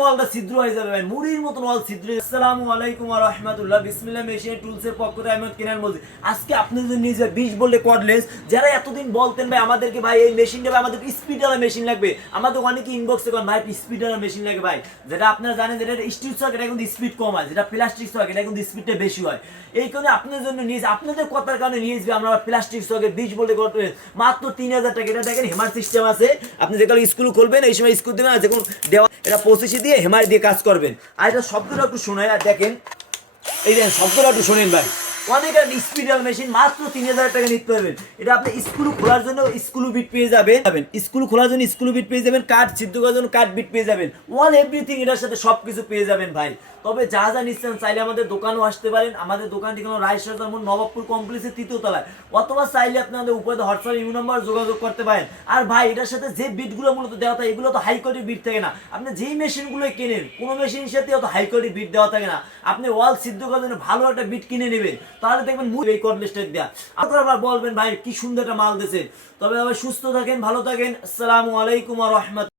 ওয়ালটা ছিদ্র হয়ে যাবে ভাই, মুড়ির মতন ওয়াল ছিদ্র। আসসালামু আলাইকুম ওয়া রাহমাতুল্লাহ, বিসমিল্লাহ মেশিন টুলসের পক্ষ থেকে আমি কিনান বলছি। আজকে আপনি যদি নিজে 20 ভোল্টের কর্ডলেস, যারা এতদিন বলতেন ভাই আমাদেরকে ভাই এই মেশিনটা ভাই আমাদের স্পিডার মেশিন লাগবে, আমাদের অনেকে ইনবক্সে করেন ভাই স্পিডার মেশিন লাগবে ভাই, যেটা আপনারা জানেন যেটা স্টিল সকেট এটা কিন্তু স্পিড কম হয়, যেটা প্লাস্টিক সকেট এটা কিন্তু স্পিডটা বেশি হয়। এই কারণে আপনাদের জন্য নিয়ে আপনাদের কথার কারণে নিয়ে যাবে আমরা প্লাস্টিক সকেট 20 ভোল্টের কর্ডলেস মাত্র 3000 টাকা। এটা দেখেন হেমার সিস্টেম আছে, আপনি যেগুলো স্ক্রু খুলবেন এই সময় স্ক্রু দেবেন, যখন দেওয়া এটা পঁচিশে দিয়ে হেমার দিয়ে কাজ করবেন। আর এটা শব্দটা একটু শোনায় আর দেখেন, এই দেখেন শব্দটা একটু শোনেন ভাই, অনেক স্পিডাল মেশিন মাত্র 3000 টাকা নিতে পারবেন। এটা আপনি স্ক্রু খোলার জন্য স্ক্রু বিট পেয়ে যাবেন, স্ক্রু খোলার জন্য স্ক্রু বিট পেয়ে যাবেন, কাঠ সিদ্ধ করার জন্য কাঠ বিট পেয়ে যাবেন, অল এভরিথিং এটার সাথে সবকিছু পেয়ে যাবেন ভাই। তবে যা যা নিচ্ছেন চাইলে আমাদের দোকানেও আসতে পারেন, আমাদের দোকানটি কোনো রায়শাজার নবাবপুর কমপ্লেক্সের 3য় তলায়, অথবা চাইলে আপনি আমাদের উপরে হোয়াটসঅ্যাপ ইউ নাম্বার যোগাযোগ করতে পারেন। আর ভাই এটার সাথে যে বিটগুলো মূলত দেওয়া থাকে এগুলো তো হাই কোয়ালিটির বিট থাকে না, আপনি যেই মেশিনগুলো কেনেন কোনো মেশিনের সাথে অত হাই কোয়ালিটির বিট দেওয়া থাকে না। আপনি ওয়াল সিদ্ধ করার জন্য ভালো একটা বিট কিনে নেবেন, তাহলে দেখবেন এই কর্ডলেসটা দেওয়া আপনারা বলবেন ভাই কি সুন্দর একটা মাল দিয়েছেন। তবে আবার সুস্থ থাকেন, ভালো থাকেন, আসসালামু আলাইকুম ওয়া রাহমাতুল্লাহ।